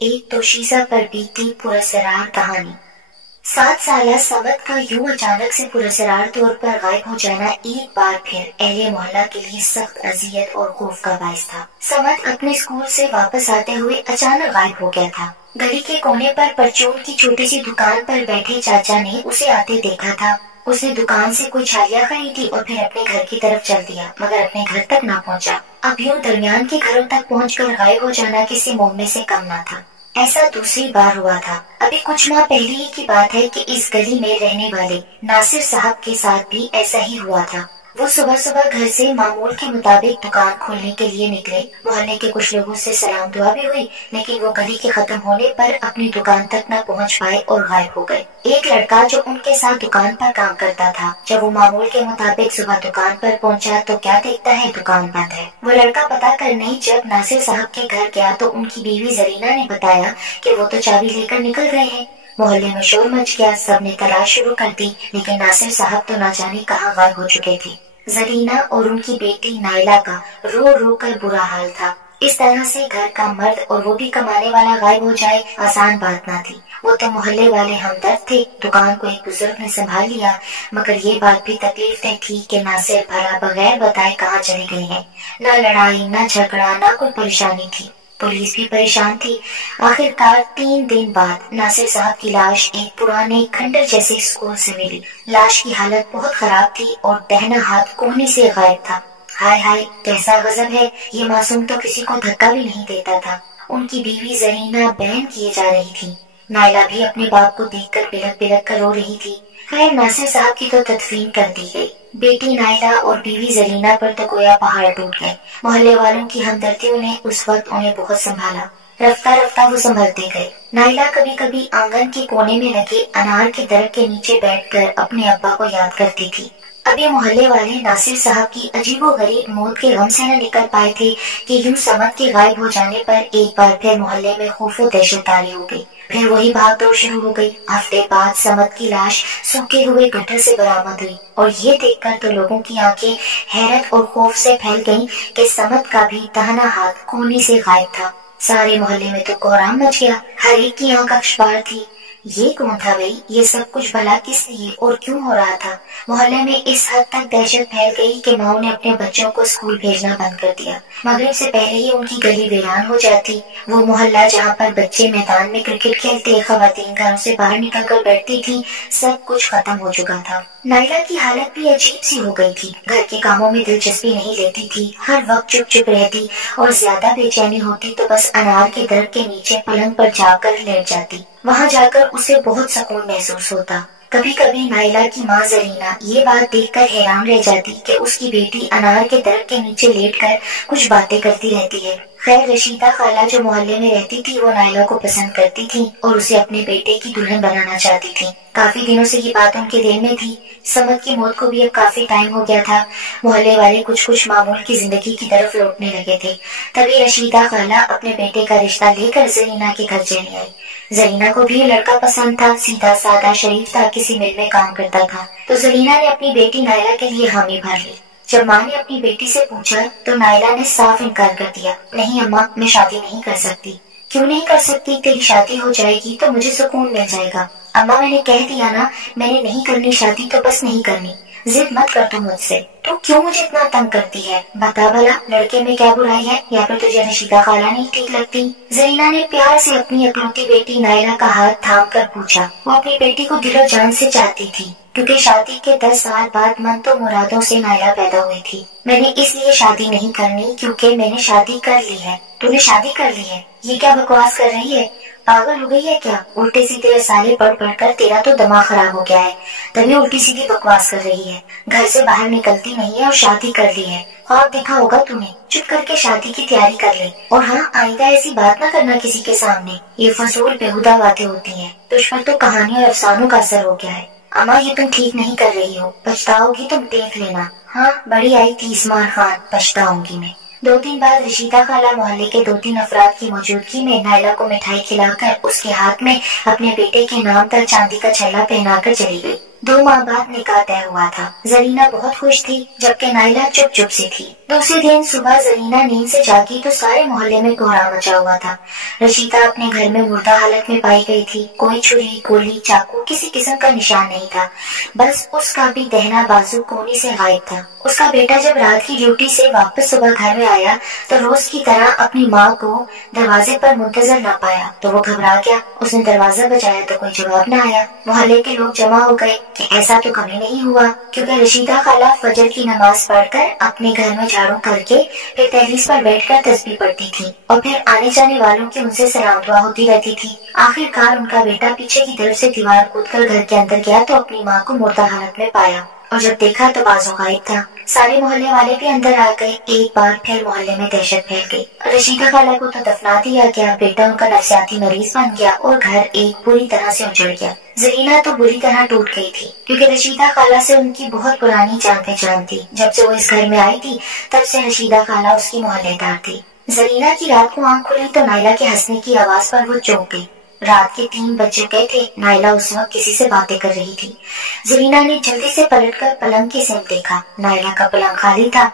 एक दोशीज़ा पर बीती पुरस्रार कहानी। 7 साल समद का यूं अचानक से पुरस्रार तौर पर गायब हो जाना एक बार फिर अहले मोहल्ला के लिए सख्त अजियत और खौफ का बाइस था। समद अपने स्कूल से वापस आते हुए अचानक गायब हो गया था। गली के कोने पर परचून की छोटी सी दुकान पर बैठे चाचा ने उसे आते देखा था। उसने दुकान से कोई छालियाँ खरीदी और फिर अपने घर की तरफ चल दिया, मगर अपने घर तक ना पहुंचा। अब यूं दरमियान के घरों तक पहुंचकर गायब हो जाना किसी मोहम्मे से कम ना था। ऐसा दूसरी बार हुआ था। अभी कुछ माह पहले ही की बात है कि इस गली में रहने वाले नासिर साहब के साथ भी ऐसा ही हुआ था। वो सुबह सुबह घर से मामूल के मुताबिक दुकान खोलने के लिए निकले। मोहल्ले के कुछ लोगों से सलाम दुआ भी हुई, लेकिन वो गली के खत्म होने पर अपनी दुकान तक न पहुंच पाए और गायब हो गए। एक लड़का जो उनके साथ दुकान पर काम करता था, जब वो मामूल के मुताबिक सुबह दुकान पर पहुंचा तो क्या देखता है, दुकान बंद है। वो लड़का पता करने जब नासिर साहब के घर गया तो उनकी बीवी जरीना ने बताया कि वो तो चाबी लेकर निकल गए हैं। मोहल्ले में शोर मच गया, सबने तलाश शुरू कर दी, लेकिन नासिर साहब तो न जाने कहाँ गायब हो चुके थे। जरीना और उनकी बेटी नाइला का रो रो कर बुरा हाल था। इस तरह से घर का मर्द और वो भी कमाने वाला गायब हो जाए आसान बात ना थी। वो तो मोहल्ले वाले हमदर्द थे। दुकान को एक बुजुर्ग ने संभाल लिया, मगर ये बात भी तकलीफ दे थी कि नासिर भला बगैर बताए कहाँ चले गए हैं। न लड़ाई, न झगड़ा, न कोई परेशानी थी। पुलिस भी परेशान थी। आखिरकार 3 दिन बाद नासिर साहब की लाश एक पुराने खंडर जैसे स्कूल से मिली। लाश की हालत बहुत खराब थी और दाहिना हाथ कोहनी से गायब था। हाय हाय, कैसा गजब है। ये मासूम तो किसी को धक्का भी नहीं देता था। उनकी बीवी जरीना बैन किए जा रही थी। नाइला भी अपने बाप को देखकर बिलक बिलक कर रो रही थी। खैर, नासिर साहब की तो तदफीन कर दी गई। बेटी नाइला और बीवी जरीना पर तो गोया पहाड़ टूट गए। मोहल्ले वालों की हमदर्दियों ने उस वक्त उन्हें बहुत संभाला। रफ्ता रफ्ता वो संभलते गए। नाइला कभी कभी आंगन के कोने में लगे अनार के दरख्त के नीचे बैठकर अपने अब्बा को याद करती थी। अभी मोहल्ले वाले नासिर साहब की अजीबोगरीब मौत के गम से न निकल पाए थे कि यूं समद के गायब हो जाने पर एक बार फिर मोहल्ले में खौफ व दहशत तारी हो गई। फिर वही भागदौड़ शुरू हो गई। हफ्ते बाद समद की लाश सूखे हुए गटर से बरामद हुई और ये देखकर तो लोगों की आंखें हैरत और खौफ से फैल गईं कि समद का भी दाहिना हाथ कोहनी से गायब था। सारे मोहल्ले में तो कोहराम मच गया। हर एक की आंख अखबार थी। ये कौन था भाई? ये सब कुछ भला किस लिए और क्यों हो रहा था? मोहल्ले में इस हद तक दहशत फैल गई कि माओ ने अपने बच्चों को स्कूल भेजना बंद कर दिया। मगरिब से पहले ही उनकी गली वीरान हो जाती। वो मोहल्ला जहाँ पर बच्चे मैदान में क्रिकेट खेलते, खवातीन घरों से बाहर निकल कर बैठती थी, सब कुछ खत्म हो चुका था। नाइला की हालत भी अजीब सी हो गई थी। घर के कामों में दिलचस्पी नहीं लेती थी। हर वक्त चुप चुप रहती और ज्यादा बेचैनी होती तो बस अनार के दरख्त के नीचे पलंग पर जाकर लेट जाती। वहाँ जाकर उसे बहुत सुकून महसूस होता। कभी कभी नाइला की माँ जरीना ये बात देखकर हैरान रह जाती कि उसकी बेटी अनार के दरख्त के नीचे लेटकर कुछ बातें करती रहती है। खैर, रशीदा खाला जो मोहल्ले में रहती थी वो नाइला को पसंद करती थी और उसे अपने बेटे की दुल्हन बनाना चाहती थी। काफी दिनों से ये बात उनके दिल में थी। समद की मौत को भी अब काफी टाइम हो गया था। मोहल्ले वाले कुछ कुछ मामूल की जिंदगी की तरफ लौटने लगे थे। तभी रशीदा खाला अपने बेटे का रिश्ता लेकर जरीना के घर चली आई। जरीना को भी लड़का पसंद था। सीधा सादा शरीफ था, किसी मिल में काम करता था। तो जरीना ने अपनी बेटी नाइला के लिए हामी भर ली। जब माँ ने अपनी बेटी से पूछा तो नाइला ने साफ इनकार कर दिया। नहीं अम्मा, मैं शादी नहीं कर सकती। क्यों नहीं कर सकती? तेरी शादी हो जाएगी तो मुझे सुकून मिल जाएगा। अम्मा, मैंने कह दिया ना, मैंने नहीं करनी शादी तो बस नहीं करनी। जिद मत कर तू मुझसे। तो क्यों मुझे इतना तंग करती है? बता भला, लड़के में क्या बुराई है? या फिर तुझे रशीदा खाला नहीं ठीक लगती? जरीना ने प्यार से अपनी इकलौती बेटी नाइला का हाथ थाम कर पूछा। वो अपनी बेटी को दिलो जान से चाहती थी, क्योंकि शादी के 10 साल बाद मन तो मुरादों से नाइला पैदा हुई थी। मैंने इसलिए शादी नहीं करनी क्योंकि मैंने शादी कर ली है। तूने शादी कर ली है? ये क्या बकवास कर रही है? पागल हो गई है क्या? उल्टे सीधे रसाले पढ़ पढ़ कर तेरा तो दिमाग खराब हो गया है, तभी उल्टी सीधी बकवास कर रही है। घर से बाहर निकलती नहीं है और शादी कर ली है। ख्वाब देखा होगा तूने। चुप करके शादी की तैयारी कर ले। और हाँ, आइंदा ऐसी बात ना करना किसी के सामने। ये फजूल बेहुदा बातें होती हैं। तुझ पर तो कहानियों और अफसानों का असर हो गया है। अम्मा, ये तुम ठीक नहीं कर रही हो। पछताओगी तुम, देख लेना। हाँ, बड़ी आई थी इस्मार खान, पछताऊंगी मैं। 2 दिन बाद रशीदा खाला मोहल्ले के 2-3 अफराद की मौजूदगी में नाइला को मिठाई खिलाकर उसके हाथ में अपने बेटे के नाम पर चांदी का छल्ला पहनाकर चली गई। 2 माह बाद निकाह तय हुआ था। जरीना बहुत खुश थी जबकि नाइला चुप चुप से थी। दूसरे दिन सुबह जरीना नींद से जागी तो सारे मोहल्ले में कोहराम मचा हुआ था। रशीदा अपने घर में मुर्दा हालत में पाई गई थी। कोई छुरी, गोली, चाकू किसी किस्म का निशान नहीं था। बस उसका भी दहना बाजू कोहनी से गायब था। उसका बेटा जब रात की ड्यूटी से वापस सुबह घर में आया तो रोज की तरह अपनी माँ को दरवाजे पर मुंतजर न पाया तो वो घबरा गया। उसने दरवाजा बजाया तो कोई जवाब न आया। मोहल्ले के लोग जमा हो गए कि ऐसा तो कभी नहीं हुआ, क्योंकि रशीदा खाला फजर की नमाज पढ़कर अपने घर में झाड़ू करके फिर तहरीस पर बैठकर तस्बीह पढ़ती थी और फिर आने जाने वालों की उनसे सलाम दुआ होती रहती थी। आखिरकार उनका बेटा पीछे की तरफ से दीवार कूदकर घर के अंदर गया तो अपनी माँ को मुर्दा हालत में पाया और जब देखा तो बाजू गायब था। सारे मोहल्ले वाले भी अंदर आ गए। एक बार फिर मोहल्ले में दहशत फैल गई। रशीदा खाला को तो दफना दिया गया, बेटा उनका नफसियाती मरीज बन गया और घर एक पूरी तरह से उजड़ गया। जरीना तो बुरी तरह टूट गई थी क्योंकि रशीदा खाला से उनकी बहुत पुरानी जान पहचान थी। जब से वो इस घर में आई थी तब से रशीदा खाला उसकी मोहल्लेदार थी। जरीना की रात को आंख खुली तो नाइला के हंसने की आवाज पर वो चौंक गई। रात के 3 बज चुके थे। नाइला उस वक्त किसी से बातें कर रही थी। जरीना ने जल्दी से पलटकर पलंग की सिम देखा। नाइला का पलंग खाली था।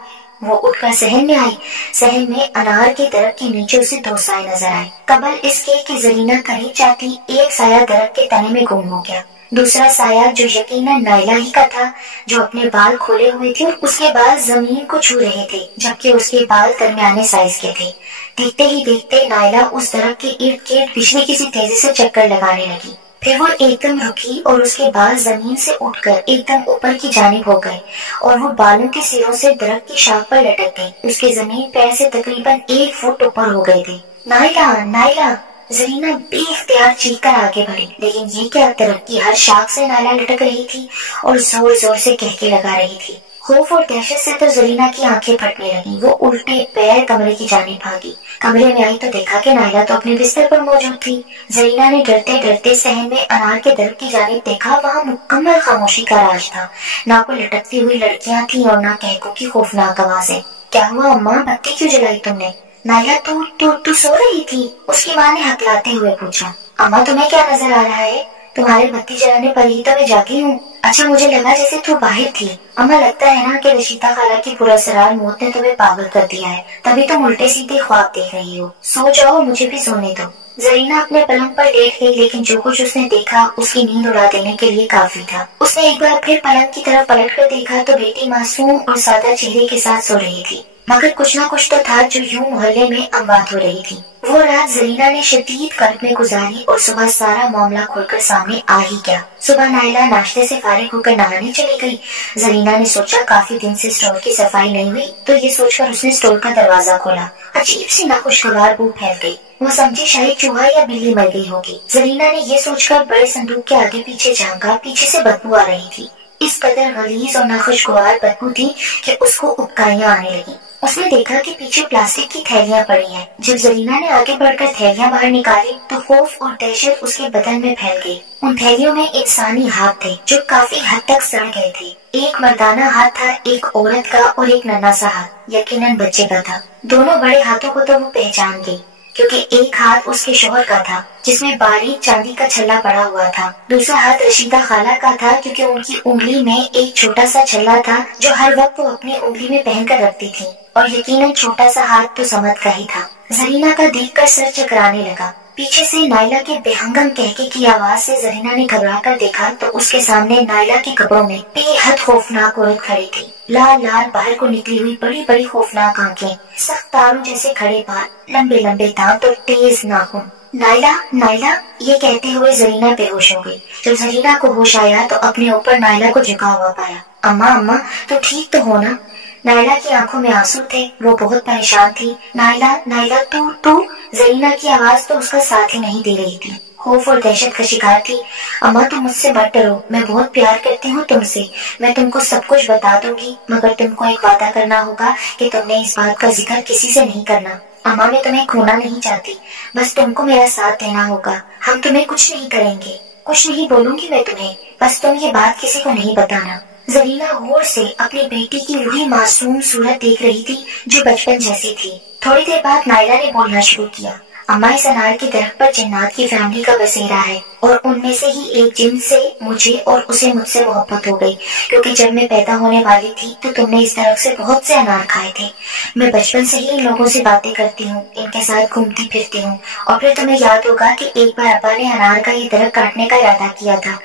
वो उठकर सहन में आई। सहन में अनार के दरख्त के नीचे उसे 2 साए नजर आए। कबल इसके कि जरीना करीब जाती एक साया दरख्त के तने में गुम हो गया। दूसरा साया जो यकीनन नाइला ही का था, जो अपने बाल खोले हुए थे और उसके बाल जमीन को छू रहे थे जबकि उसके बाल दरमियाने साइज के थे। देखते ही देखते नाइला उस दरख्त के इर्द गिर्द बिजली की सी तेजी से चक्कर लगाने लगी। फिर वो एकदम रुकी और उसके बाल जमीन से उठकर एकदम ऊपर की जानिब हो गए और वो बालों के सिरों से दरख्त की शाख पर लटक गई। उसके जमीन पैर से तकरीबन 1 फुट ऊपर हो गए थे। Naila, Naila! जरीना बेइख्तियार चीख कर आगे बढ़ी, लेकिन ये क्या, दरख्त की हर शाख से नाइला लटक रही थी और जोर जोर से कहके लगा रही थी। खौफ और दहशत से तो जरीना की आंखें फटने लगी। वो उल्टे पैर कमरे की जानिब भागी। कमरे में आई तो देखा कि नाइला तो अपने बिस्तर पर मौजूद थी। जरीना ने डरते डरते सहन में अनार के दरख्त की जानिब देखा। वहाँ मुकम्मल खामोशी का राज था। ना कोई लटकती हुई लड़कियां थी और ना कहकों की खौफनाक आवाजें। क्या हुआ अम्मा, बत्ती क्यों जलाई तुमने? नाइला, तू सो रही थी? उसकी माँ ने हकलाते हुए पूछा। अम्मा, तुम्हें क्या नजर आ रहा है? तुम्हारे बत्ती जलाने पर ही तो मैं जागी हूँ। अच्छा, मुझे लगा जैसे तू बाहर थी। अम्मा, लगता है ना कि रशीदा खाला की पुरअसरार मौत ने तुम्हें पागल कर दिया है, तभी तुम उल्टे सीधे ख्वाब देख रही हो। सो जाओ, मुझे भी सोने दो। जरीना अपने पलंग पर लेट गई, लेकिन जो कुछ उसने देखा उसकी नींद उड़ा देने के लिए काफी था। उसने एक बार फिर पलंग की तरफ पलट कर देखा तो बेटी मासूम और सादा चेहरे के साथ सो रही थी, मगर कुछ न कुछ तो था जो यूं मोहल्ले में अमवात हो रही थी। वो रात जरीना ने शदीद कर्ब में गुजारी और सुबह सारा मामला खुलकर सामने आ ही गया। सुबह नाइला नाश्ते से फारिग होकर नहाने चली गई। जरीना ने सोचा काफी दिन से स्टोर की सफाई नहीं हुई, तो ये सोचकर उसने स्टोर का दरवाजा खोला। अजीब सी नाखुशगवार बू फैल गई। वो समझी शायद चूहा या बिल्ली मर गई होगी। जरीना ने ये सोचकर बड़े संदूक के आगे पीछे झांका। पीछे से बदबू आ रही थी। इस कदर गलीज और नाखुशगवार बदबू थी कि उसको उबकाइयां आने लगी। उसने देखा कि पीछे प्लास्टिक की थैलियां पड़ी हैं। जब जरीना ने आगे बढ़कर थैलियां बाहर निकाली तो खौफ और दहशत उसके बदन में फैल गई। उन थैलियों में इंसानी हाथ थे जो काफी हद तक सड़ गए थे। एक मर्दाना हाथ था, एक औरत का और एक नन्हा सा हाथ, यकीनन बच्चे का था। दोनों बड़े हाथों को तो वो पहचान गई, क्योंकि एक हाथ उसके शोहर का था जिसमें बारीक चांदी का छल्ला पड़ा हुआ था। दूसरा हाथ रशीदा खाला का था, क्योंकि उनकी उंगली में एक छोटा सा छल्ला था जो हर वक्त वो अपनी उंगली में पहनकर रखती थी, और यकीनन छोटा सा हाथ तो समद का ही था। जरीना का देखकर सर चकराने लगा। पीछे से नाइला के बेहंगम कहके की आवाज से जरीना ने घबरा कर देखा तो उसके सामने नाइला के कपड़ों में बेहद खौफनाक औरत खड़ी थी। लाल लाल बाहर को निकली हुई बड़ी बड़ी खौफनाक आंखें, सख्त तारों जैसे खड़े बाल, लंबे लंबे दांत और तेज नाखून। नाइला, नाइला, ये कहते हुए जरीना बेहोश हो गई। जब जरीना को होश आया तो अपने ऊपर नाइला को झुका हुआ पाया। अम्मा, अम्मा, तो ठीक तो हो ना? नाइला की आंखों में आंसू थे। वो बहुत परेशान थी। नाइला, नाइला, तू? जरीना की आवाज तो उसका साथ ही नहीं दे रही थी। खौफ और दहशत का शिकार थी। अम्मा, तुम मुझसे मत डरो, मैं बहुत प्यार करती हूँ तुमसे। मैं तुमको सब कुछ बता दूंगी, मगर तुमको एक वादा करना होगा कि तुमने इस बात का जिक्र किसी से नहीं करना। अम्मा, मैं तुम्हें खोना नहीं चाहती, बस तुमको मेरा साथ देना होगा। हम तुम्हें कुछ नहीं करेंगे, कुछ नहीं बोलूंगी मैं तुम्हें, बस तुम ये बात किसी को नहीं बताना। जरीना गौर से अपनी बेटी की वही मासूम सूरत देख रही थी जो बचपन जैसी थी। थोड़ी देर बाद नाइला ने बोलना शुरू किया। अम्मा, इस अनार के दरख्त पर जन्नात की फैमिली का बसेरा है और उनमें से ही एक जिन से मुझे और उसे मुझसे मोहब्बत हो गई, क्योंकि जब मैं पैदा होने वाली थी तो तुमने इस दरख्त से बहुत से अनार खाए थे। मैं बचपन से ही इन लोगों से बातें करती हूँ, इनके साथ घूमती फिरती हूँ। और फिर तुम्हें याद होगा कि एक बार अब्बा ने अनार का ये दरख्त काटने का इरादा किया था।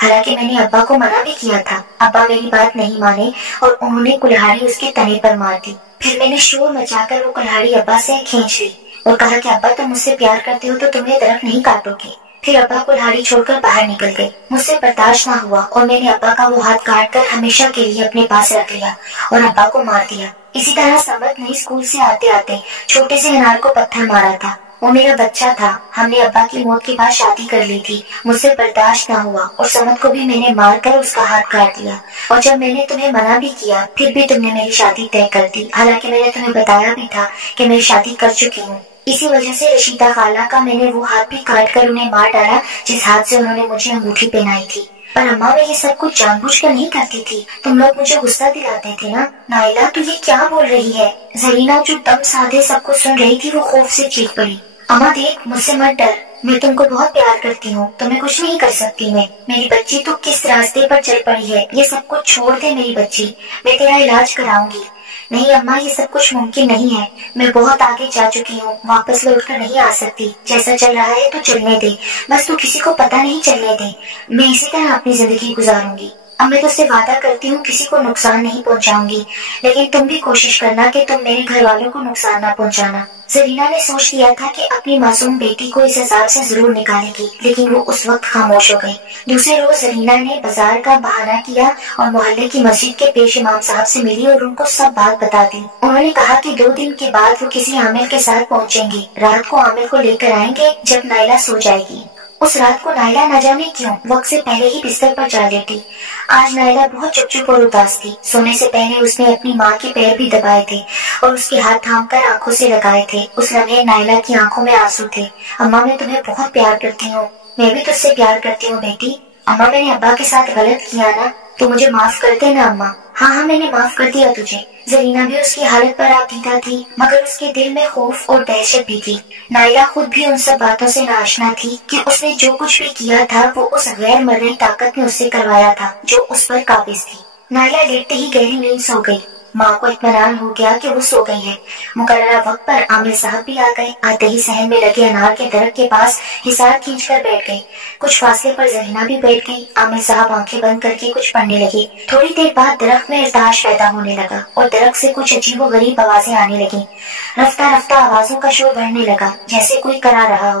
हालांकि मैंने अब्बा को मना भी किया था। अब्बा मेरी बात नहीं माने और उन्होंने कुल्हाड़ी उसके तने पर मार दी। फिर मैंने शोर मचाकर वो कुल्हाड़ी अब्बा से खींच ली और कहा कि अब्बा, तुम मुझसे प्यार करते हो तो तुम ये दरख्त नहीं काटोगे। फिर अब्बा कुल्हाड़ी छोड़कर बाहर निकल गए। मुझसे बर्दाश्त ना हुआ और मैंने अब्बा का वो हाथ काट कर हमेशा के लिए अपने पास रख लिया और अब्बा को मार दिया। इसी तरह समद ने स्कूल से आते आते छोटे से अनार को पत्थर मारा था। वो मेरा बच्चा था। हमने अब्बा की मौत के बाद शादी कर ली थी। मुझसे बर्दाश्त ना हुआ और समद को भी मैंने मार कर उसका हाथ काट दिया। और जब मैंने तुम्हें मना भी किया फिर भी तुमने मेरी शादी तय कर दी। हालांकि मैंने तुम्हें बताया भी था कि मैं शादी कर चुकी हूँ। इसी वजह से रशीदा खाला का मैंने वो हाथ भी काट कर उन्हें मार डाला जिस हाथ से उन्होंने मुझे अंगूठी पहनाई थी। पर अम्मा, मैं ये सब कुछ जानबूझकर नहीं करती थी। तुम लोग मुझे गुस्सा दिलाते थे ना। नाइला, तू ये क्या बोल रही है? जरीना जो दम साधे सब कुछ सुन रही थी वो खौफ से चीख पड़ी। अम्मा देख, मुझसे मत डर, मैं तुमको बहुत प्यार करती हूँ, तुम्हें कुछ नहीं कर सकती मैं। मेरी बच्ची तो किस रास्ते पर चल पड़ी है, ये सब कुछ छोड़ दे मेरी बच्ची, मैं तेरा इलाज कराऊंगी। नहीं अम्मा, ये सब कुछ मुमकिन नहीं है। मैं बहुत आगे जा चुकी हूँ, वापस लौटकर नहीं आ सकती। जैसा चल रहा है तो चलने दे, बस तू किसी को पता नहीं चलने दे। मैं इसी तरह अपनी जिंदगी गुजारूंगी। अब मैं तुझसे वादा करती हूँ किसी को नुकसान नहीं पहुँचाऊंगी, लेकिन तुम भी कोशिश करना कि तुम मेरे घर वालों को नुकसान ना पहुँचाना। जरीना ने सोच लिया था कि अपनी मासूम बेटी को इस अजाब से जरूर निकालेगी, लेकिन वो उस वक्त खामोश हो गई। दूसरे रोज जरीना ने बाजार का बहाना किया और मोहल्ले की मस्जिद के पेश इमाम साहब से मिली और उनको सब बात बता दी। उन्होंने कहा कि 2 दिन के बाद वो किसी आमिल के साथ पहुँचेंगे। रात को आमिल को लेकर आएंगे जब नाइला सो जाएगी। उस रात को नाइला न जाने क्यों वक्त से पहले ही बिस्तर पर जा लेटी। आज नाइला बहुत चुप-चुप और उदास थी। सोने से पहले उसने अपनी माँ के पैर भी दबाए थे और उसके हाथ थामकर आंखों से लगाए थे। उस लम्हे नाइला की आंखों में आंसू थे। अम्मा, मैं तुम्हें बहुत प्यार करती हूँ। मैं भी तुझसे प्यार करती हूँ बेटी। अम्मा, मैंने अब्बा के साथ गलत किया ना, तो मुझे माफ कर देना अम्मा। हाँ, मैंने माफ कर दिया तुझे। जरीना भी उसकी हालत पर आपदीदा थी, मगर उसके दिल में खौफ और दहशत भी थी। नाइला खुद भी उन सब बातों से नाआशना थी कि उसने जो कुछ भी किया था वो उस गैर मर्दी ताकत ने उससे करवाया था जो उस पर काबिज थी। नाइला लेटते ही गहरी नींद सो गई। माँ को इत्मीनान हो गया कि वो सो गई है। मुकर्ररा वक्त पर आमिर साहब भी आ गए। आते ही सहन में लगे अनार के दरख्त के पास हिसार खींचकर बैठ गई। कुछ फासले पर जरीना भी बैठ गई। आमिर साहब आंखें बंद करके कुछ पढ़ने लगे। थोड़ी देर बाद दरख्त में इर्ताश पैदा होने लगा और दरख्त से कुछ अजीबो गरीब आवाजें आने लगी। रफ्ता रफ्ता आवाजों का शोर बढ़ने लगा, जैसे कोई करा रहा हो,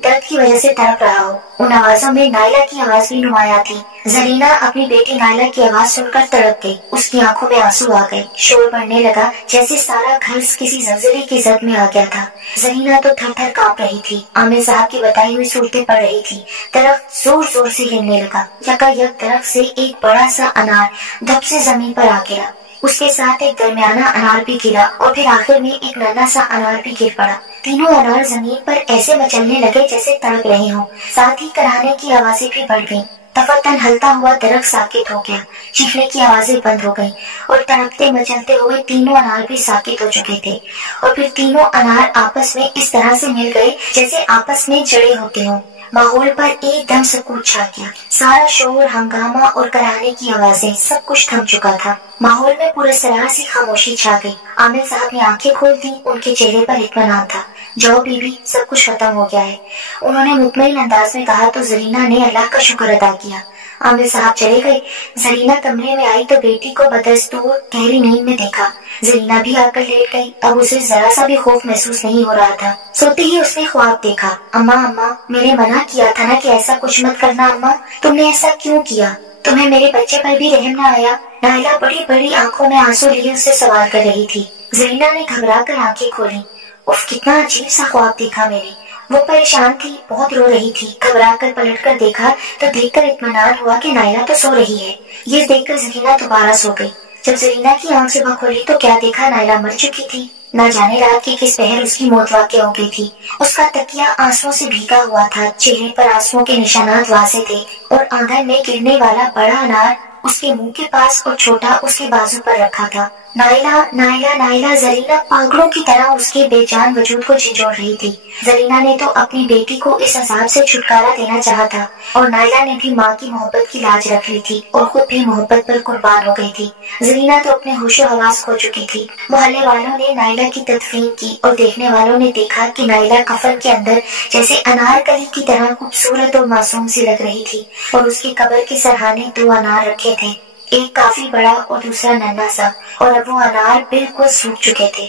दर्द की वजह से तड़प रहा हो। उन आवाजों में नाइला की आवाज भी नुमाया थी। जरीना अपनी बेटी नाइला की आवाज सुनकर तड़प गई। उसकी आंखों में आंसू आ गए। शोर बढ़ने लगा, जैसे सारा घर किसी जल्जले की जद में आ गया था। जरीना तो थर थर कांप रही थी। आमिर साहब की बताई हुई सूरतें पड़ रही थी। दरख्त जोर जोर से हिलने लगा। यकायक दरख्त से एक बड़ा सा अनार धप से जमीन पर आ गिरा। उसके साथ एक दरमियाना अनार भी गिरा और फिर आखिर में एक नन्हा सा अनार भी गिर पड़ा। तीनों अनार जमीन पर ऐसे मचलने लगे जैसे तड़प रहे हों। साथ ही कराहने की आवाजें भी बढ़ गईं। तफतन हलता हुआ दरख्त साकित हो गया। चीखने की आवाजें बंद हो गईं और तड़पते मचलते हुए तीनों अनार भी साकित हो चुके थे। और फिर तीनों अनार आपस में इस तरह से मिल गए जैसे आपस में जड़े होते हों। माहौल पर एकदम सुकून छा गया। सारा शोर, हंगामा और कराहने की आवाजें, सब कुछ थम चुका था। माहौल में पूरे सरार सी खामोशी छा गई। आमिर साहब ने आंखें खोल दी। उनके चेहरे पर इत्मीनान था। जाओ बीबी, सब कुछ खत्म हो गया है, उन्होंने मुतमईन अंदाज में कहा तो जरीना ने अल्लाह का शुक्र अदा किया। आमिर साहब चले गए। जरीना कमरे में आई तो बेटी को बदस्तूर गहरी नींद में देखा। जरीना भी आकर लेट गई। अब उसे जरा सा भी खौफ महसूस नहीं हो रहा था। सोते ही उसने ख्वाब देखा। अम्मा अम्मा, मैंने मना किया था ना कि ऐसा कुछ मत करना। अम्मा, तुमने ऐसा क्यों किया? तुम्हें मेरे बच्चे पर भी रहम न आया? नाइला बड़ी बड़ी आंखों में आंसू लिए उससे सवाल कर रही थी। जरीना ने घबरा कर आंखें खोली। उफ, कितना अजीब सा ख्वाब देखा मैंने। वो परेशान थी, बहुत रो रही थी। घबरा कर पलट कर देखा तो देखकर इत्मीनान हुआ कि नाइला तो सो रही है। ये देखकर जरीना दोबारा सो गई। जब जरीना की आंख सुबह खोली तो क्या देखा, नाइला मर चुकी थी। न जाने रात की किस पहर उसकी मौत वाक़या हो गई थी। उसका तकिया आंसुओं से भीगा हुआ था। चेहरे पर आंसुओं के निशानात वाज़ेह थे और आंगन में गिरने वाला बड़ा अनार उसके मुंह के पास और छोटा उसके बाजू पर रखा था। نائلہ نائلہ نائلہ زرینہ پاگلوں کی طرح اس کے بے جان وجود کو جھنجھوڑ رہی تھی۔ زرینہ نے تو اپنی بیٹی کو اس عذاب سے چھٹکارا دینا چاہا تھا، اور نائلہ نے بھی ماں کی محبت کی لاج رکھ لی تھی اور خود بھی محبت پر قربان ہو گئی تھی۔ زرینہ تو اپنے ہوش و حواس کھو چکی تھی۔ محلے والوں نے نائلہ کی تدفین کی اور دیکھنے والوں نے دیکھا کہ نائلہ کفن کے اندر جیسے انار کلی کی طرح خوبصورت اور معصوم سی لگ رہی تھی، اور اس کی قبر کے سرہانے 2 انار رکھے تھے، ایک کافی بڑا اور دوسرا ننھا سا، اور اب وہ انار بالکل سوکھ چکے تھے۔